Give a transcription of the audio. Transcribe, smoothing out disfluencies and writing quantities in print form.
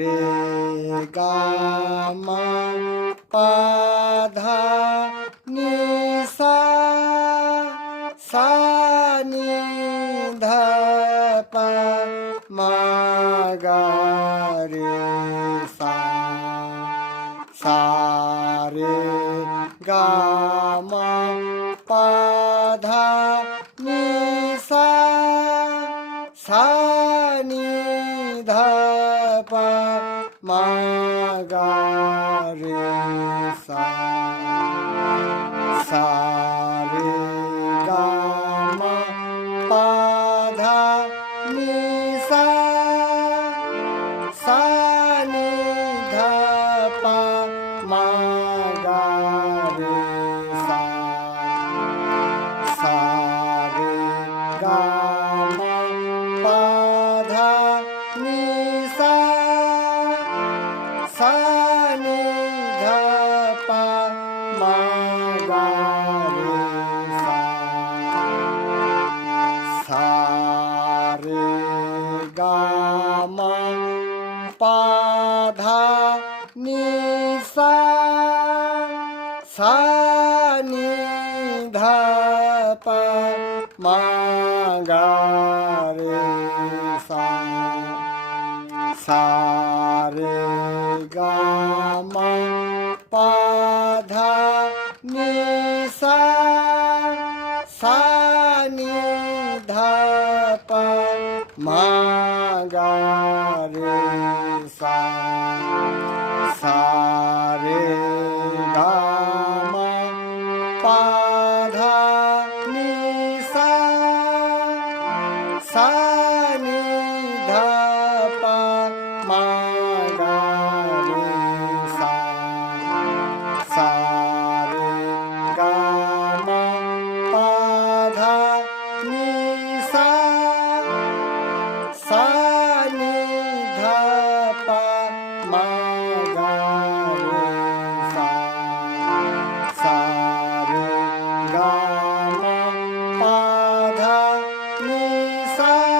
रे गा मा पा धा नि सा सा नि ध प मा गा रे सा सा रे गा मा पा धा नि सा सा नि ध प मा गा रे सा सा रे गा मा पा धा नि सा सा नि ध प मा गा रे सा सा रे गा मा पा धा नि सा सा नि ध प मा गा रे सा सा रे गा मा पा धा नि सा सा नि ध प मा गा रे सा सा रे गा मा पा धा नि सा सा नि ध प मा गा रे सा सा रे गा मा पा धा नि सा सा नि ध प मा गा रे सा सा रे गा मा पा धा नि सा सा नि ध प मा गा रे सा सा रे गा मा पा धा नि सा